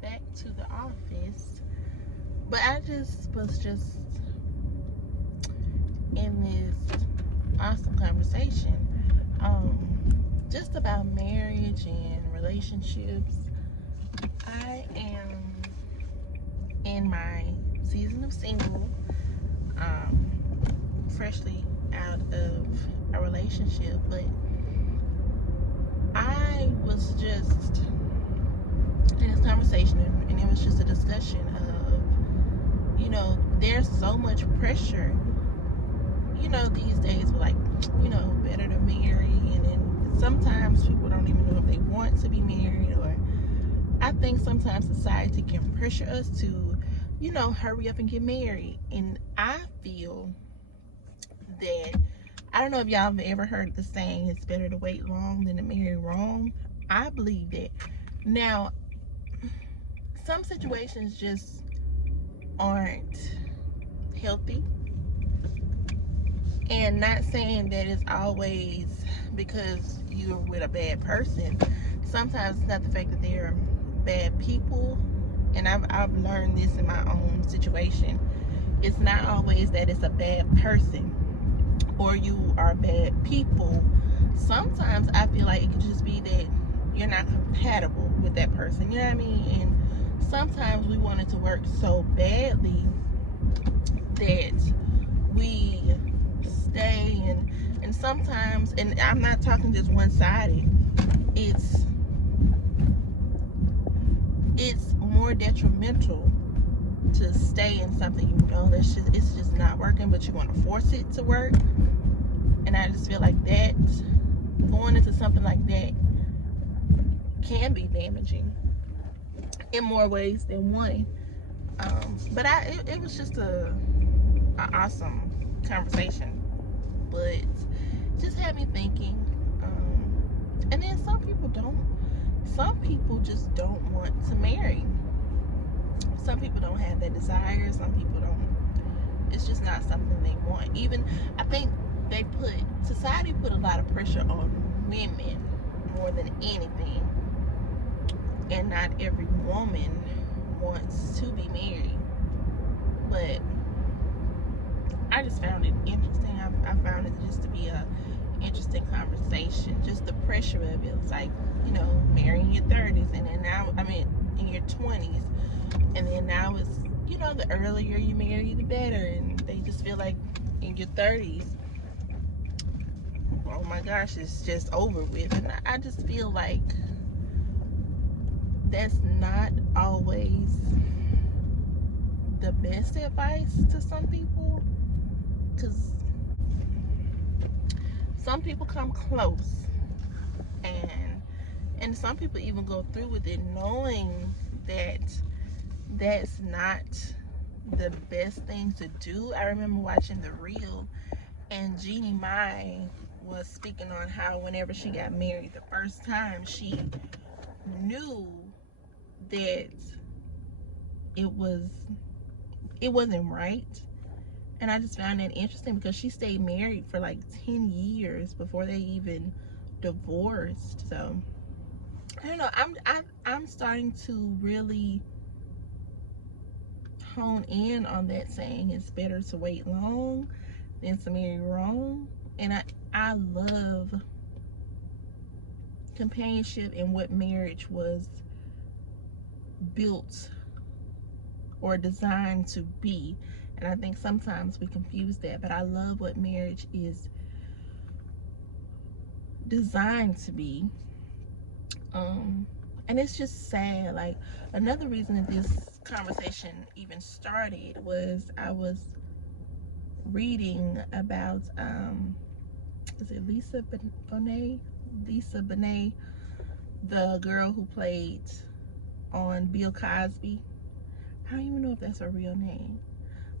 back to the office. But I just was just in this awesome conversation, um, just about marriage and relationships. I am in my season of single, um, freshly out of a relationship, but I was just in this conversation, and it was just a discussion of, there's so much pressure, these days, with like, better to marry, and then sometimes people don't even know if they want to be married, or I think sometimes society can pressure us to, hurry up and get married. And I feel that, I don't know if y'all have ever heard the saying, it's better to wait long than to marry wrong. I believe that. Now, some situations just aren't healthy, and not saying that it's always because you're with a bad person. Sometimes it's not the fact that they're bad people, and I've learned this in my own situation. It's not always that it's a bad person or you are bad people. Sometimes I feel like it could just be that you're not compatible with that person, you know what I mean? And sometimes we want it to work so badly that we stay, and sometimes, and I'm not talking just one-sided, it's it's more detrimental to stay in something it's just not working, but you want to force it to work. And I just feel like that, going into something like that, can be damaging in more ways than one. But it was just a awesome conversation, but just had me thinking. And then some people just don't want to marry. Some people don't have that desire. Some people don't. It's just not something they want. Even, I think society put a lot of pressure on women more than anything, and not every woman wants to be married. But I just found it interesting. I found it just to be a interesting conversation. Just the pressure of it. It's like, marrying in your 30s, and then now, I mean, in your 20s, and then now it's, the earlier you marry, the better. And they just feel like in your 30s, oh my gosh, it's just over with. And I just feel like that's not always the best advice to some people, because some people come close, and some people even go through with it knowing that that's not the best thing to do. I remember watching The Real, and Jeannie Mai was speaking on how whenever she got married the first time, she knew that it was it wasn't right. And I just found that interesting because she stayed married for like 10 years before they even divorced. So I don't know. I'm starting to really hone in on that saying, it's better to wait long than to marry wrong. And I love companionship and what marriage was built or designed to be. And I think sometimes we confuse that, but I love what marriage is designed to be. Um, and it's just sad. Like, another reason that this conversation even started was I was reading about, is it Bonet? Lisa Bonet, the girl who played on Bill Cosby. I don't even know if that's her real name,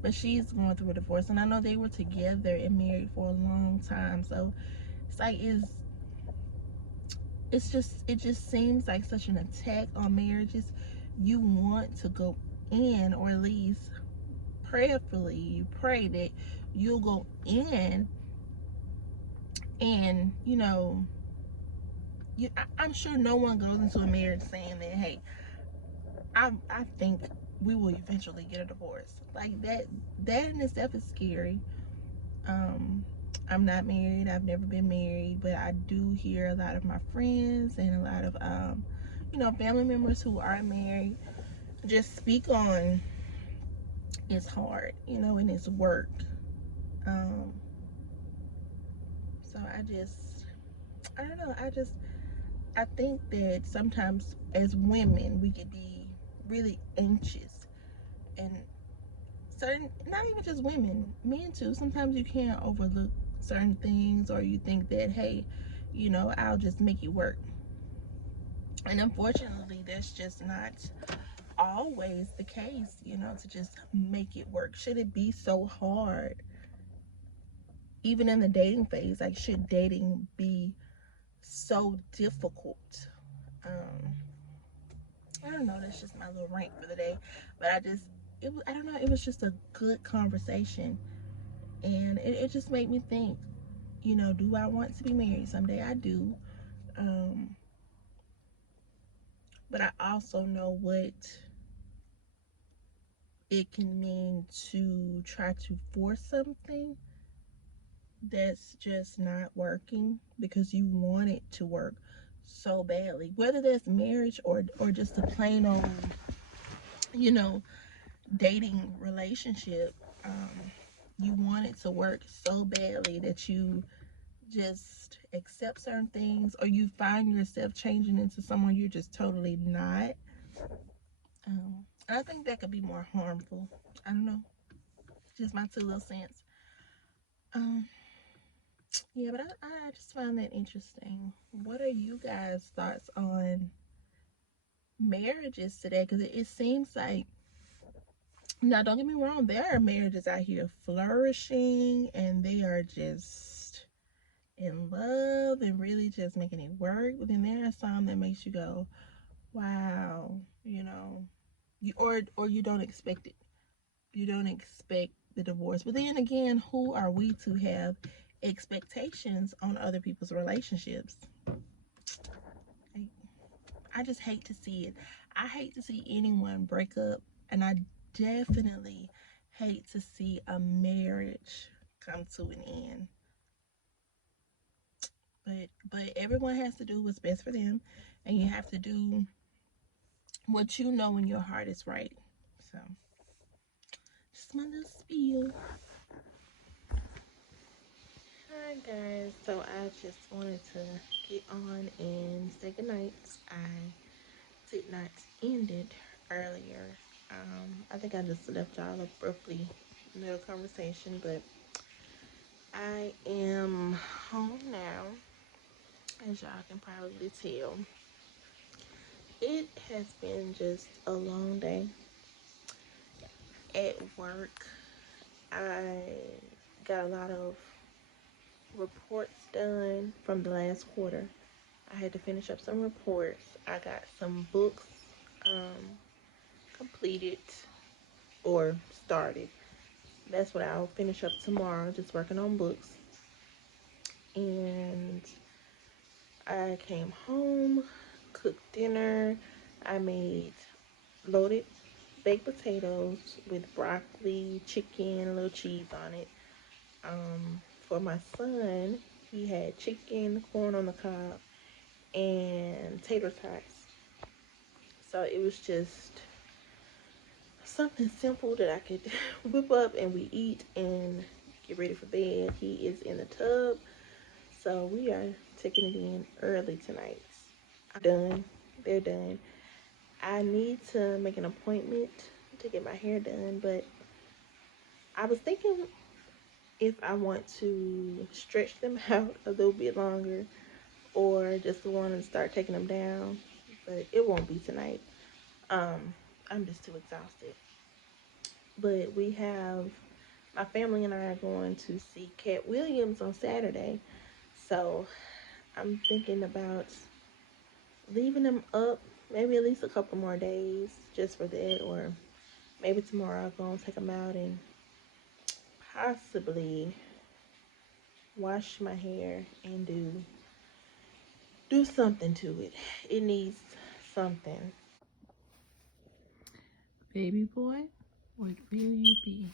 but she's going through a divorce, and I know they were together and married for a long time. So it's like, it just seems like such an attack on marriages. You want to go in, or at least prayerfully you pray that you'll go in, and I'm sure no one goes into a marriage saying that, hey, I think we will eventually get a divorce. Like that in itself is scary. Um, I'm not married. I've never been married, but I do hear a lot of my friends and a lot of family members who are married just speak on it's hard, and it's work. Um, so I don't know. I think that sometimes as women we could be really anxious and certain, not even just women, men too. Sometimes you can't overlook certain things, or you think that, hey, I'll just make it work. And unfortunately, that's just not always the case, to just make it work. Should it be so hard? Even in the dating phase, like, should dating be so difficult? Um, I don't know. That's just my little rant for the day. But I don't know. It was just a good conversation. And it just made me think, do I want to be married someday? I do. Um, but I also know what it can mean to try to force something that's just not working because you want it to work so badly. Whether that's marriage or just a plain old, you know, dating relationship, you want it to work so badly that you just accept certain things, or you find yourself changing into someone you're just totally not. I think that could be more harmful. I don't know. Just my 2 little cents. Um, yeah, but I just find that interesting. What are you guys' thoughts on marriages today? Because it seems like, now don't get me wrong, there are marriages out here flourishing and they are just in love and really just making it work. But then there are some that makes you go, wow, or you don't expect it. You don't expect the divorce. But then again, who are we to have expectations on other people's relationships? I just hate to see it. I hate to see anyone break up, and I definitely hate to see a marriage come to an end. But everyone has to do what's best for them, and you have to do what you know in your heart is right. So, just my little spiel. Hi guys, so I just wanted to get on and say goodnight. I did not end it earlier. I think I just left y'all abruptly middle conversation, but I am home now, as y'all can probably tell. It has been just a long day at work. I got a lot of reports done from the last quarter. I had to finish up some reports. I got some books um, completed or started. That's what I'll finish up tomorrow, just working on books. And I came home, cooked dinner. I made loaded baked potatoes with broccoli, chicken, a little cheese on it. For my son, he had chicken, corn on the cob, and tater tots. So it was just something simple that I could whip up and we eat and get ready for bed. He is in the tub, so we are taking it in early tonight. I'm done. They're done. I need to make an appointment to get my hair done, but I was thinking if I want to stretch them out a little bit longer or just want to start taking them down, but it won't be tonight. Um, I'm just too exhausted. But we have my family and I are going to see Cat Williams on Saturday, so I'm thinking about leaving them up maybe at least a couple more days just for that, or maybe tomorrow I'll go and take them out and possibly wash my hair and do something to it. It needs something. Baby boy, what will you be?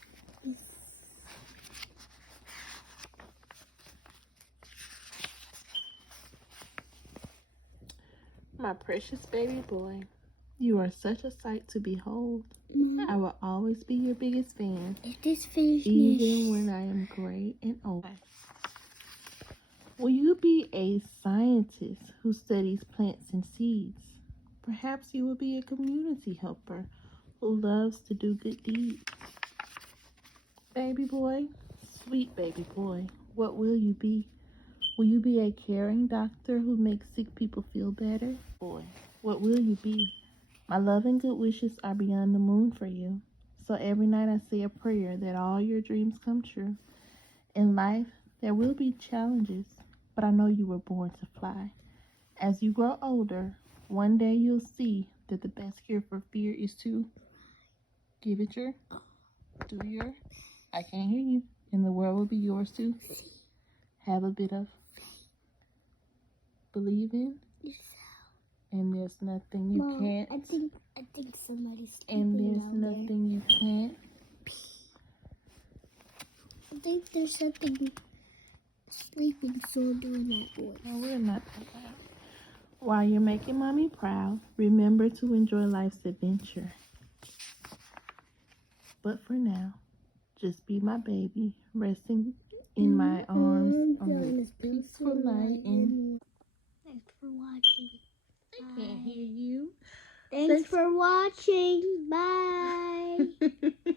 My precious baby boy, you are such a sight to behold. I will always be your biggest fan, even when I am gray and old. Will you be a scientist who studies plants and seeds? Perhaps you will be a community helper who loves to do good deeds. Baby boy, sweet baby boy, what will you be? Will you be a caring doctor who makes sick people feel better? Boy, what will you be? My love and good wishes are beyond the moon for you. So every night I say a prayer that all your dreams come true. In life, there will be challenges, but I know you were born to fly. As you grow older, one day you'll see that the best cure for fear is to give it your, do your, I can't hear you, and the world will be yours to have a bit of believe in, and there's nothing you Mom, can't. I think somebody's And sleeping there's down nothing you can't. there. I think there's something sleeping, so doing that voice. No, we're not that loud. While you're making mommy proud, remember to enjoy life's adventure. But for now, just be my baby, resting in my arms on this peaceful night. And Thanks for watching. I can't hear you. Thanks for watching. Bye.